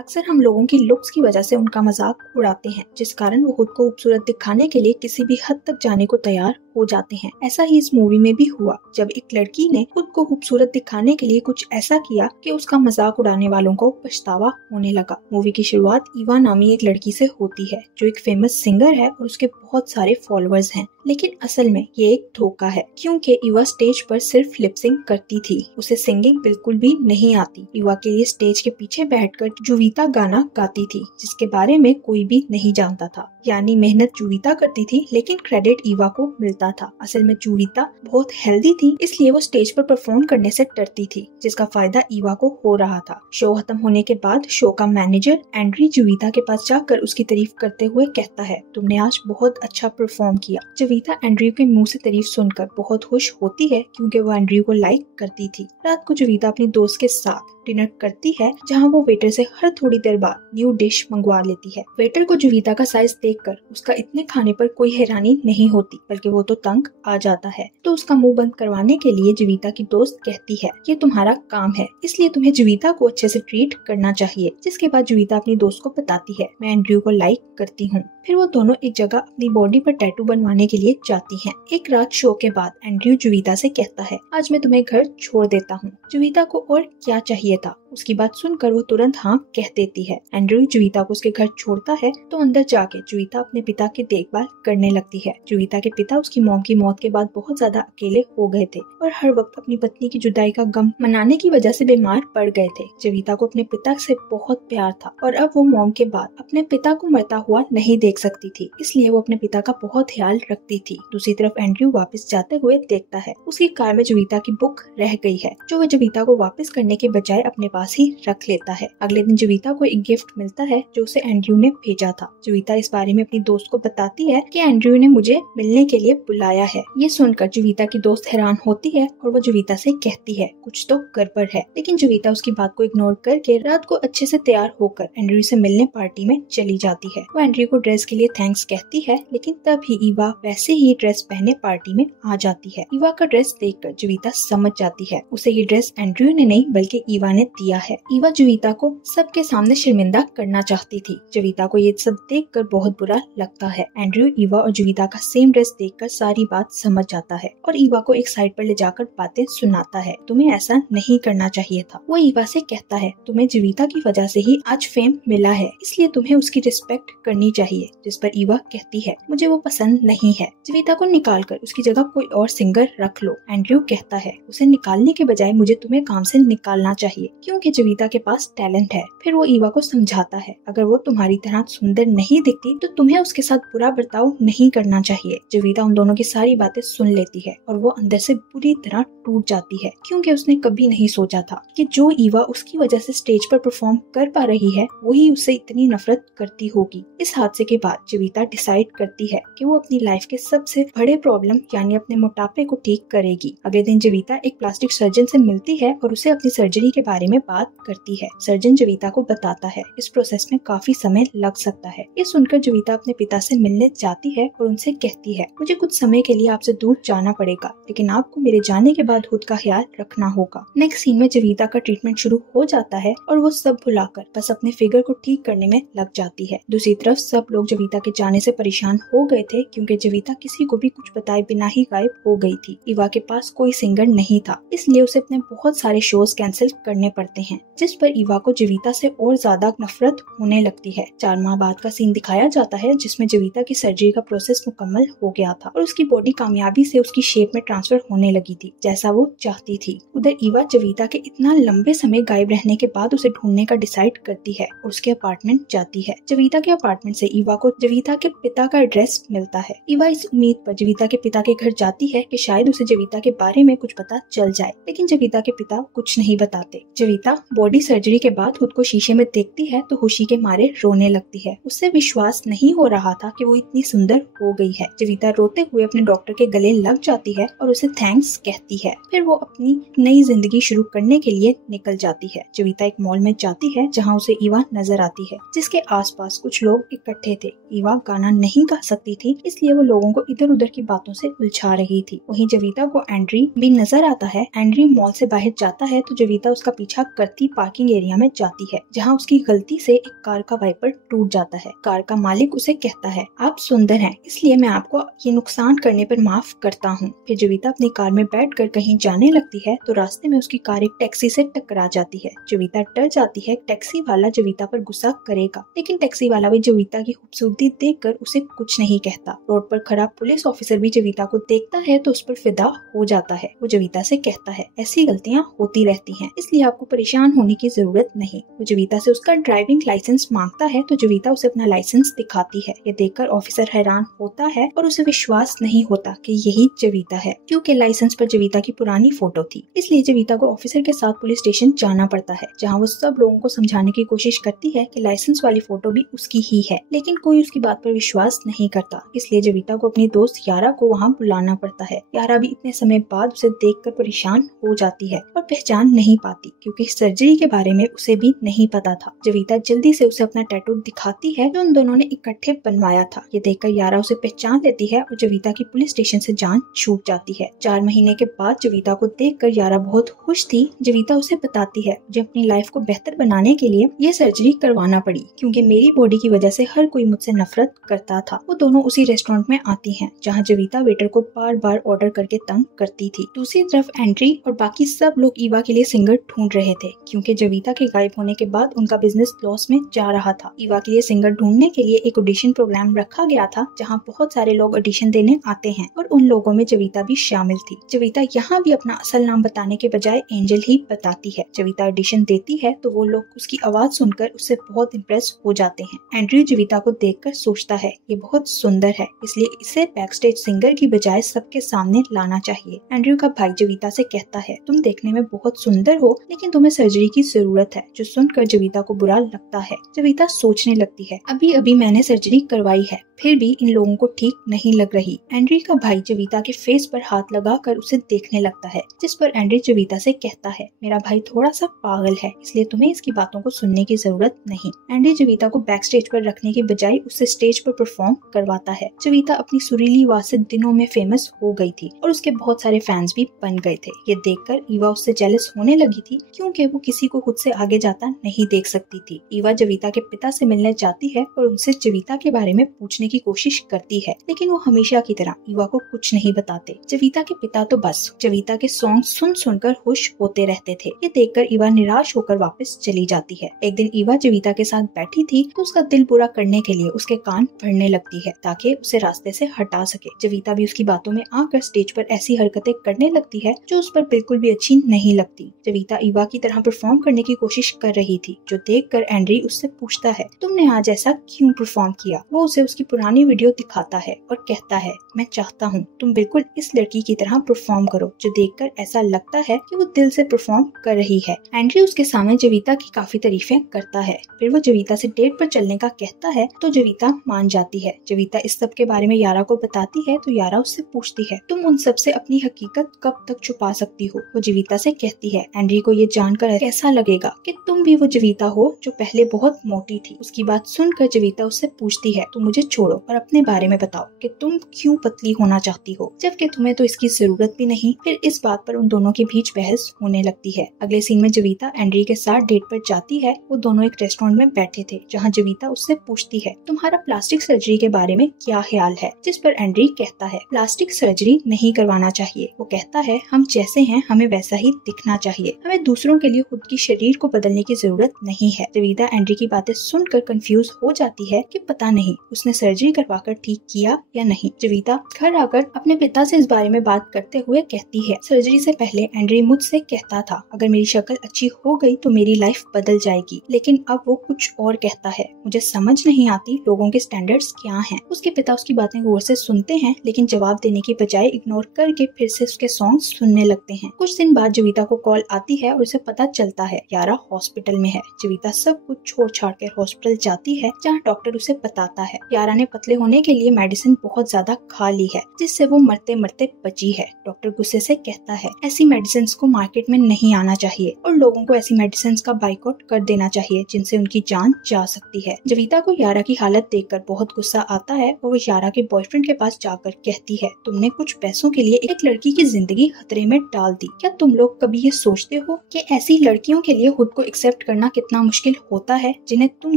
अक्सर हम लोगों की लुक्स की वजह से उनका मजाक उड़ाते हैं, जिस कारण वो खुद को खूबसूरत दिखाने के लिए किसी भी हद तक जाने को तैयार हो जाते हैं। ऐसा ही इस मूवी में भी हुआ, जब एक लड़की ने खुद को खूबसूरत दिखाने के लिए कुछ ऐसा किया कि उसका मजाक उड़ाने वालों को पछतावा होने लगा। मूवी की शुरुआत ईवा नामी एक लड़की से होती है, जो एक फेमस सिंगर है और उसके बहुत सारे फॉलोअर्स हैं। लेकिन असल में ये एक धोखा है, क्योंकि ईवा स्टेज पर सिर्फ लिपसिंग करती थी, उसे सिंगिंग बिल्कुल भी नहीं आती। ईवा के लिए स्टेज के पीछे बैठकर जुवीता गाना गाती थी, जिसके बारे में कोई भी नहीं जानता था। यानी मेहनत जुवीता करती थी, लेकिन क्रेडिट ईवा को मिलता था। असल में जुवीता बहुत हेल्दी थी, इसलिए वो स्टेज पर परफॉर्म करने से डरती थी, जिसका फायदा ईवा को हो रहा था। शो खत्म होने के बाद शो का मैनेजर एंड्री जुवीता के पास जाकर उसकी तारीफ करते हुए कहता है, तुमने आज बहुत अच्छा परफॉर्म किया। जुवीता एंड्रयू के मुंह से तारीफ सुनकर बहुत खुश होती है, क्योंकि वो एंड्रयू को लाइक करती थी। रात को जुवीता अपनी दोस्त के साथ डिनर करती है, जहां वो वेटर से हर थोड़ी देर बाद न्यू डिश मंगवा लेती है। वेटर को जुवीता का साइज देखकर उसका इतने खाने पर कोई हैरानी नहीं होती, बल्कि वो तो तंग आ जाता है। तो उसका मुंह बंद करवाने के लिए जुवीता की दोस्त कहती है, ये तुम्हारा काम है, इसलिए तुम्हें जुवीता को अच्छे से ट्रीट करना चाहिए। जिसके बाद जुवीता अपनी दोस्त को बताती है, मैं एंड्रयू को लाइक करती हूँ। फिर वो दोनों एक जगह अपनी बॉडी पर टैटू बनवाने के लिए जाती हैं। एक रात शो के बाद एंड्रयू जुवीता से कहता है, आज मैं तुम्हें घर छोड़ देता हूँ। जुवीता को और क्या चाहिए था। उसकी बात सुनकर वो तुरंत हाँ कह देती है। एंड्रयू जुवीता को उसके घर छोड़ता है, तो अंदर जाके जुवीता अपने पिता की देखभाल करने लगती है। जुवीता के पिता उसकी मॉम की मौत के बाद बहुत ज्यादा अकेले हो गए थे और हर वक्त अपनी पत्नी की जुदाई का गम मनाने की वजह से बीमार पड़ गए थे। जुवीता को अपने पिता से बहुत प्यार था और अब वो मॉम के बाद अपने पिता को मरता हुआ नहीं देख सकती थी, इसलिए वो अपने पिता का बहुत ख्याल रखती थी। दूसरी तरफ एंड्रयू वापस जाते हुए देखता है उसकी कार में जुवीता की बुक रह गई है, जो वह जुवीता को वापस करने के बजाय अपने पास ही रख लेता है। अगले दिन जुवीता को एक गिफ्ट मिलता है, जो उसे एंड्रयू ने भेजा था। जुवीता इस बारे में अपनी दोस्त को बताती है कि एंड्रयू ने मुझे मिलने के लिए बुलाया है। ये सुनकर जुवीता की दोस्त हैरान होती है और वो जुवीता से कहती है, कुछ तो गड़बड़ है। लेकिन जुवीता उसकी बात को इग्नोर करके रात को अच्छे से तैयार होकर एंड्रयू से मिलने पार्टी में चली जाती है। वो एंड्रयू को ड्रेस के लिए थैंक्स कहती है, लेकिन तभी ईवा वैसे ही ड्रेस पहने पार्टी में आ जाती है। ईवा का ड्रेस देखकर जुवीता समझ जाती है उसे ये ड्रेस एंड्रयू ने नहीं बल्कि ईवा ने दिया है। ईवा जुवीता को सबके सामने शर्मिंदा करना चाहती थी। जुवीता को ये सब देखकर बहुत बुरा लगता है। एंड्रयू ईवा और जुवीता का सेम ड्रेस देखकर सारी बात समझ जाता है और ईवा को एक साइड पर ले जाकर बातें सुनाता है। तुम्हें ऐसा नहीं करना चाहिए था। वो ईवा से कहता है, तुम्हें जुवीता की वजह से ही आज फेम मिला है, इसलिए तुम्हें उसकी रिस्पेक्ट करनी चाहिए। जिस पर ईवा कहती है, मुझे वो पसंद नहीं है। जुवीता को निकालकर उसकी जगह कोई और सिंगर रख लो। एंड्रयू कहता है, उसे निकालने के बजाय मुझे तुम्हें काम से निकालना चाहिए, क्योंकि जुवीता के पास टैलेंट है। फिर वो ईवा को समझाता है, अगर वो तुम्हारी तरह सुंदर नहीं दिखती तो तुम्हें उसके साथ बुरा बर्ताव नहीं करना चाहिए। जुवीता उन दोनों की सारी बातें सुन लेती है और वो अंदर से बुरी तरह टूट जाती है, क्योंकि उसने कभी नहीं सोचा था कि जो ईवा उसकी वजह से स्टेज पर परफॉर्म कर पा रही है, वही उससे इतनी नफरत करती होगी। इस हादसे के बाद जुवीता डिसाइड करती है कि वो अपनी लाइफ के सबसे बड़े प्रॉब्लम यानी अपने मोटापे को ठीक करेगी। अगले दिन जुवीता एक प्लास्टिक सर्जन से मिलती है और उसे अपनी सर्जरी के बारे में बात करती है। सर्जन जुवीता को बताता है इस प्रोसेस में काफी समय लग सकता है। ये सुनकर जुवीता अपने पिता से मिलने जाती है और उनसे कहती है, मुझे कुछ समय के लिए आपसे दूर जाना पड़ेगा, लेकिन आपको मेरे जाने के बाद खुद का ख्याल रखना होगा। नेक्स्ट सीन में जुवीता का ट्रीटमेंट शुरू हो जाता है और वो सब भुलाकर बस अपने फिगर को ठीक करने में लग जाती है। दूसरी तरफ सब लोग जुवीता के जाने से परेशान हो गए थे, क्योंकि जुवीता किसी को भी कुछ बताए बिना ही गायब हो गई थी। ईवा के पास कोई सिंगर नहीं था, इसलिए उसे अपने बहुत सारे शोज कैंसिल करने पड़ते हैं, जिस पर ईवा को जुवीता से और ज्यादा नफरत होने लगती है। 4 माह बाद का सीन दिखाया जाता है, जिसमें जुवीता की सर्जरी का प्रोसेस मुकम्मल हो गया था और उसकी बॉडी कामयाबी से उसकी शेप में ट्रांसफर होने लगी थी, जैसा वो चाहती थी। उधर ईवा जुवीता के इतना लंबे समय गायब रहने के बाद उसे ढूंढने का डिसाइड करती है और उसके अपार्टमेंट जाती है। जुवीता के अपार्टमेंट से ईवा को जुवीता के पिता का एड्रेस मिलता है। ईवा इस उम्मीद पर जुवीता के पिता के घर जाती है कि शायद उसे जुवीता के बारे में कुछ पता चल जाए, लेकिन जुवीता के पिता कुछ नहीं बताते। जुवीता बॉडी सर्जरी के बाद खुद को शीशे में देखती है तो खुशी के मारे रोने लगती है। उससे विश्वास नहीं हो रहा था कि वो इतनी सुंदर हो गई है। जुवीता रोते हुए हुए अपने डॉक्टर के गले लग जाती है और उसे थैंक्स कहती है। फिर वो अपनी नई जिंदगी शुरू करने के लिए निकल जाती है। जविता एक मॉल में जाती है जहाँ उसे ईवा नजर आती है, जिसके आसपास कुछ लोग इकट्ठे थे। ईवा गाना नहीं गा सकती थी, इसलिए वो लोगों को इधर उधर की बातों से उलझा रही थी। वहीं जविता को एंड्री भी नजर आता है। एंड्री मॉल से बाहर जाता है तो जविता उसका पीछा करती पार्किंग एरिया में जाती है, जहाँ उसकी गलती से एक कार का वाइपर टूट जाता है। कार का मालिक उसे कहता है, आप सुंदर हैं, इसलिए मैं आपको ये नुकसान करने पर माफ करता हूँ। फिर जविता अपनी कार में बैठकर कहीं जाने लगती है तो रास्ते में उसकी कार एक टैक्सी से टकरा जाती है। जविता डर जाती है टैक्सी वाला जविता पर गुस्सा करेगा, लेकिन टैक्सी वाला भी जविता की खूबसूरती देखकर उसे कुछ नहीं कहता। रोड पर खड़ा पुलिस ऑफिसर भी जविता को देखता है तो उस पर फिदा हो जाता है। वो जविता से कहता है, ऐसी गलतियाँ होती रहती हैं, इसलिए आपको परेशान होने की जरूरत नहीं। वो जविता से उसका ड्राइविंग लाइसेंस मांगता है तो जविता उसे अपना लाइसेंस दिखाती है। ये देखकर ऑफिसर हैरान होता है और उसे विश्वास नहीं होता कि यही जविता है, क्योंकि लाइसेंस पर जविता की पुरानी फोटो थी। इसलिए जविता को ऑफिसर के साथ पुलिस स्टेशन जाना पड़ता है, जहाँ वो सब लोगों को समझाने की कोशिश करती है कि लाइसेंस वाली फोटो भी उसकी ही है, लेकिन कोई उसकी बात पर विश्वास नहीं करता। इसलिए जविता को अपनी दोस्त यारा को वहाँ बुलाना पड़ता है। यारा भी इतने समय बाद उसे देखकर परेशान हो जाती है और पहचान नहीं पाती, क्योंकि सर्जरी के बारे में उसे भी नहीं पता था। जविता जल्दी से उसे अपना टैटू दिखाती है जो उन दोनों ने इकट्ठे बनवाया था। ये देखकर यारा उसे पहचान लेती है और जविता की पुलिस स्टेशन से जान छूट जाती है। 4 महीने के बाद जविता को देखकर यारा बहुत खुश थी। जविता उसे बताती है, मुझे अपनी लाइफ को बेहतर बनाने के लिए ये सर्जरी करवाना पड़ी, क्योंकि मेरी बॉडी की वजह से हर कोई मुझसे नफरत करता था। वो दोनों उसी रेस्टोरेंट में आती हैं, जहाँ जविता वेटर को बार बार ऑर्डर करके तंग करती थी। दूसरी तरफ एंड्री और बाकी सब लोग ईवा के लिए सिंगर ढूंढ रहे थे, क्योंकि जविता के गायब होने के बाद उनका बिजनेस लॉस में जा रहा था। ईवा के लिए सिंगर ढूंढने के लिए एक ऑडिशन प्रोग्राम रखा गया था, जहाँ बहुत सारे लोग ऑडिशन देने आते हैं और उन लोगों में जविता भी शामिल थी। जविता यहाँ भी अपना असल नाम बताने के बजाय एंजल ही बताती है। जविता ऑडिशन देती है तो वो लोग उसकी आवाज सुनकर उससे बहुत इम्प्रेस हो जाते हैं। एंड्रयू जविता को देखकर सोचता है, ये बहुत सुंदर है, इसलिए इसे बैकस्टेज सिंगर की बजाय सबके सामने लाना चाहिए। एंड्रयू का भाई जविता से कहता है, तुम देखने में बहुत सुंदर हो, लेकिन तुम्हें सर्जरी की जरूरत है, जो सुनकर जविता को बुरा लगता है। जविता सोचने लगती है, अभी अभी मैंने सर्जरी करवाई है, फिर भी इन लोगों को ठीक नहीं लग रही। एंड्री का भाई जविता के फेस पर हाथ लगाकर उसे देखने लगता है, जिस पर एंड्री जविता से कहता है, मेरा भाई थोड़ा सा पागल है, इसलिए तुम्हें इसकी बातों को सुनने की जरूरत नहीं। एंड्री जविता को बैक स्टेज पर रखने की बजाय उससे स्टेज पर परफॉर्म करवाता है। जविता अपनी सुरीली आवाज से दिनों में फेमस हो गई थी और उसके बहुत सारे फैंस भी बन गए थे। ये देखकर ईवा उससे जेलस होने लगी थी, क्योंकि वो किसी को खुद से आगे जाता नहीं देख सकती थी। ईवा जविता के पिता से मिलने जाती है और उनसे जविता के बारे में पूछने की कोशिश करती है, लेकिन वो हमेशा की तरह ईवा को कुछ नहीं बताते। जविता के पिता तो बस जविता के सॉन्ग सुन सुनकर खुश होते रहते थे। ये देखकर ईवा निराश होकर वापस चली जाती है। एक दिन ईवा जविता के साथ बैठी थी तो उसका दिल पूरा करने के लिए उसके कान भरने लगती है, ताकि उसे रास्ते से हटा सके। जविता भी उसकी बातों में आकर स्टेज पर ऐसी हरकतें करने लगती है जो उस पर बिल्कुल भी अच्छी नहीं लगती। जविता ईवा की तरह परफॉर्म करने की कोशिश कर रही थी, जो देखकर एंड्री उससे पूछता है, तुमने आज ऐसा क्यों परफॉर्म किया? वो उसे उसकी पुरानी वीडियो दिखाता है और कहता है, मैं चाहता हूँ तुम बिल्कुल इस लड़की की तरह परफॉर्म करो, जो देखकर ऐसा लगता है कि वो दिल से परफॉर्म कर रही है। एंड्री उसके सामने जविता की काफी तारीफें करता है। फिर वो जविता से डेट पर चलने का कहता है तो जविता मान जाती है। जविता इस सब के बारे में यारा को बताती है तो यारा उससे पूछती है, तुम उन सब से अपनी हकीकत कब तक छुपा सकती हो? वो जविता से कहती है, एंड्री को ये जानकर ऐसा लगेगा कि तुम भी वो जविता हो जो पहले बहुत मोटी थी। उसकी बात सुनकर जविता उससे पूछती है, तुम मुझे छोड़ो और अपने बारे में बताओ कि तुम क्यों पतली होना चाहती हो, जबकि तुम्हें तो इसकी जरूरत भी नहीं। फिर इस बात पर उन दोनों के बीच बहस होने लगती है। अगले सीन में जविता एंड्री के साथ डेट पर जाती है। वो दोनों एक रेस्टोरेंट में बैठे थे, जहाँ जविता उससे पूछती है, तुम्हारा प्लास्टिक सर्जरी के बारे में क्या ख्याल है? जिस पर एंड्री कहता है, प्लास्टिक सर्जरी नहीं करवाना चाहिए। वो कहता है, हम जैसे हैं हमें वैसा ही दिखना चाहिए, हमें दूसरों के लिए खुद की शरीर को बदलने की जरूरत नहीं है। जविता एंड्री की बातें सुनकर कंफ्यूज हो जाती है कि पता नहीं उसने सर्जरी करवाकर ठीक किया या नहीं। जविता घर आकर अपने पिता से इस बारे में बात करते हुए कहती है, सर्जरी से पहले एंड्री मुझसे कहता था, अगर मेरी शक्ल अच्छी हो गई तो मेरी लाइफ बदल जाएगी, लेकिन अब वो कुछ और कहता है। मुझे समझ नहीं आती लोगों के स्टैंडर्ड्स क्या हैं। उसके पिता उसकी बातें गौर से सुनते हैं, लेकिन जवाब देने की बजाय इग्नोर करके फिर से उसके सॉन्ग सुनने लगते हैं। कुछ दिन बाद जविता को कॉल आती है और उसे पता चलता है यारा हॉस्पिटल में है। जविता सब कुछ छोड़ छाड़ कर हॉस्पिटल जाती है, जहाँ डॉक्टर उसे बताता है यारा ने पतले होने के लिए मेडिसिन बहुत ज्यादा खा ली है, जिससे वो मरते मरते बची है। डॉक्टर गुस्से से कहता है ऐसी मेडिसिन को मार्केट में नहीं आना चाहिए और लोगों को ऐसी मेडिसिन का बाइकआउट कर देना चाहिए जिनसे उनकी जान जा सकती है। जवीता को यारा की हालत देखकर बहुत गुस्सा आता है और वो यारा के बॉयफ्रेंड के पास जाकर कहती है तुमने कुछ पैसों के लिए एक लड़की की जिंदगी खतरे में डाल दी। क्या तुम लोग कभी ये सोचते हो कि ऐसी लड़कियों के लिए खुद को एक्सेप्ट करना कितना मुश्किल होता है, जिन्हें तुम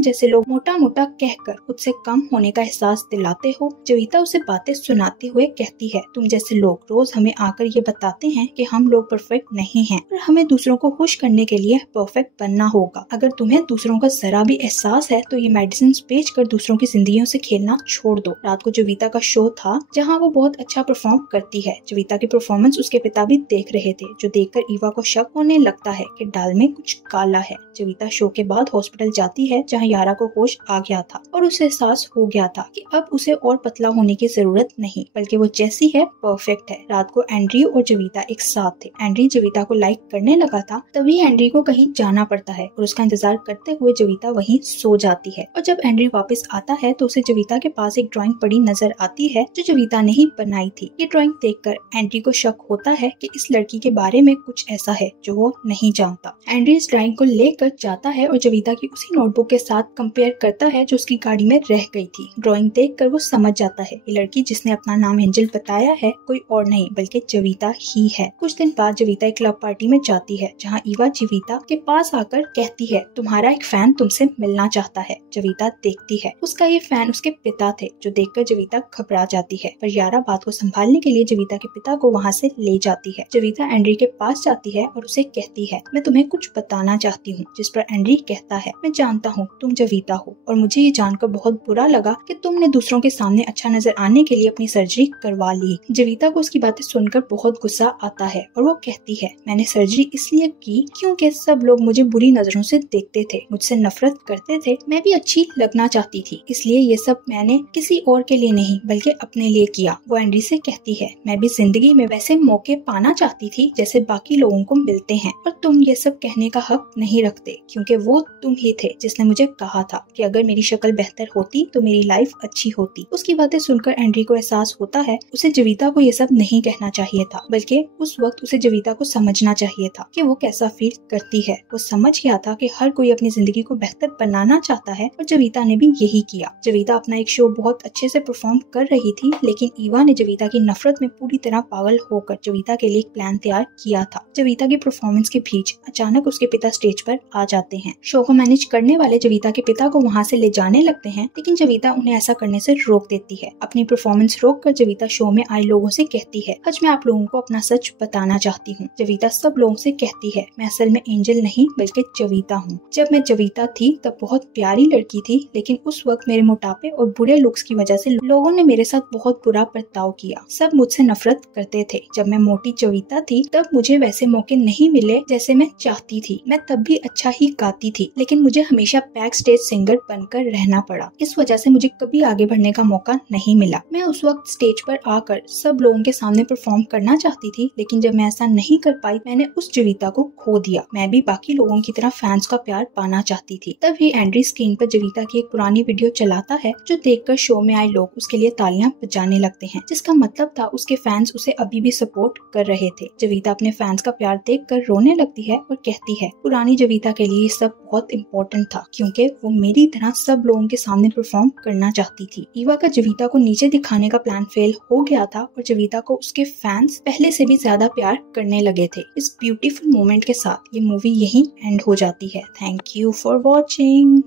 जैसे लोग मोटा मोटा कहकर खुद से कम होने का एहसास दिलाते हो। जवीता उसे बातें सुनाते हुए कहती है तुम जैसे लोग रोज हमें आकर ये बताते हैं कि हम लोग परफेक्ट नहीं हैं और हमें दूसरों को खुश करने के लिए परफेक्ट बनना होगा। अगर तुम्हें दूसरों का जरा भी एहसास है तो ये मेडिसिन बेचकर दूसरों की जिंदगियों से खेलना छोड़ दो। रात को जवीता का शो था जहाँ वो बहुत अच्छा परफॉर्म करती है। जवीता की परफॉर्मेंस उसके पिता भी देख रहे थे, जो देखकर ईवा को शक होने लगता है कि दाल में कुछ काला है। जवीता शो के बाद हॉस्पिटल जाती है जहाँ यारा को होश आ गया था और उसे एहसास हो गया था कि अब उसे और पतला होने की जरूरत नहीं, बल्कि वो जैसी है परफेक्ट है। रात को एंड्रयू और जवीता एक साथ थे। एंड्रयू जवीता को लाइक करने लगा था, तभी एंड्रयू को कहीं जाना पड़ता है और उसका इंतजार करते हुए जवीता वहीं सो जाती है। और जब एंड्रयू वापस आता है तो उसे जवीता के पास एक ड्राइंग पड़ी नजर आती है जो जवीता ने ही बनाई थी। ये ड्राइंग देखकर एंड्रयू को शक होता है कि इस लड़की के बारे में कुछ ऐसा है जो वो नहीं जानता। एंड्रयू इस ड्राइंग को लेकर जाता है और जवीता की उसी नोटबुक के साथ कंपेयर करता है जो उसकी गाड़ी में रह गई थी। ड्राइंग देखकर वो समझ जाता है ये लड़की जिसने अपना नाम एंजल बताया है कोई और नहीं बल्कि जवीता ही है। कुछ दिन बाद जवीता एक क्लब पार्टी में जाती है जहाँ ईवा जवीता के पास आकर कहती है तुम्हारा एक फैन तुमसे मिलना चाहता है। जवीता देखती है उसका ये फैन उसके पिता थे, जो देखकर जवीता घबरा जाती है, पर यारा बात को संभालने के लिए जवीता के पिता को वहाँ से ले जाती है। जवीता एंड्री के पास जाती है और उसे कहती है मैं तुम्हें कुछ बताना चाहती हूँ, जिस पर एंड्री कहता है मैं जानता हूँ तुम जवीता हो और मुझे ये जानकर बहुत बुरा लगा कि तुमने दूसरों के सामने अच्छा नजर आने के लिए अपनी सर्जरी करवा ली। जवीता को उसकी बातें सुनकर बहुत गुस्सा आता है और वो कहती है मैंने सर्जरी इसलिए की क्योंकि सब लोग मुझे बुरी नजरों से देखते थे, मुझसे नफरत करते थे, मैं भी अच्छी लगना चाहती थी, इसलिए ये सब मैंने किसी और के लिए नहीं बल्कि अपने लिए किया। वो एंड्री से कहती है मैं भी जिंदगी में वैसे मौके पाना चाहती थी जैसे बाकी लोगों को मिलते हैं और तुम ये सब कहने का हक नहीं रखते क्योंकि वो तुम ही थे जिसने मुझे कहा था कि अगर मेरी शक्ल बेहतर होती तो मेरी लाइफ अच्छी होती। उसकी बातें सुनकर एंड्री को एहसास होता है उसे जवीता को ये सब नहीं कहना चाहिए था, बल्कि उस वक्त उसे जवीता को समझना चाहिए था कि वो कैसा फील करती है। वो समझ गया था कि हर कोई अपनी जिंदगी को बेहतर बनाना चाहता है और जवीता ने भी यही किया। जवीता अपना एक शो बहुत अच्छे से परफॉर्म कर रही थी, लेकिन ईवा ने जवीता की नफरत में पूरी तरह पागल होकर जवीता के लिए एक प्लान तैयार किया था। जवीता की परफॉर्मेंस के बीच अचानक उसके पिता स्टेज पर आ जाते हैं। शो को मैनेज करने वाले जवीता के पिता को वहाँ से ले जाने लगते हैं, लेकिन जवीता उन्हें ऐसा करने से रोक देती है। अपनी परफॉर्मेंस रोक कर जवीता शो में आए लोगों से कहती है आज मैं आप लोगों को अपना सच बताना चाहती हूँ। जवीता सब लोगों से कहती है मैं असल में एंजल नहीं बल्कि जवीता हूँ। जब मैं जवीता थी तब बहुत प्यारी लड़की थी, लेकिन उस वक्त मेरे मोटापे और बुरे लुक्स की वजह से लोगों ने मेरे साथ बहुत बुरा बर्ताव किया। सब मुझसे नफरत करते थे। जब मैं मोटी जवीता थी तब मुझे वैसे मौके नहीं मिले जैसे मैं चाहती थी। मैं तब भी अच्छा ही गाती थी, लेकिन मुझे हमेशा बैक स्टेज सिंगर बनकर रहना पड़ा। इस वजह से मुझे कभी आगे बढ़ने का मौका नहीं मिला। मैं उस वक्त स्टेज पर आकर सब लोगों के सामने परफॉर्म करना चाहती थी, लेकिन जब मैं ऐसा नहीं कर पाई मैंने उस जवीता को खो दिया। मैं भी बाकी लोगों की तरह फैंस का प्यार पाना चाहती थी। तभी एंड्री स्क्रीन पर जवीता की एक पुरानी वीडियो चलाता है जो देखकर शो में आए लोग उसके लिए तालियां बजाने लगते हैं, जिसका मतलब था उसके फैंस उसे अभी भी सपोर्ट कर रहे थे। जवीता अपने फैंस का प्यार देखकर रोने लगती है और कहती है पुरानी जवीता के लिए ये सब बहुत इम्पोर्टेंट था क्योंकि वो मेरी तरह सब लोगों के सामने परफॉर्म करना चाहती थी। ईवा का जवीता को नीचे दिखाने का प्लान फेल हो गया था और जवीता को उसके फैंस पहले से भी ज्यादा प्यार करने लगे थे। इस ब्यूटीफुल मोमेंट के साथ ये मूवी यहीं एंड हो जाती है। Thank you for watching.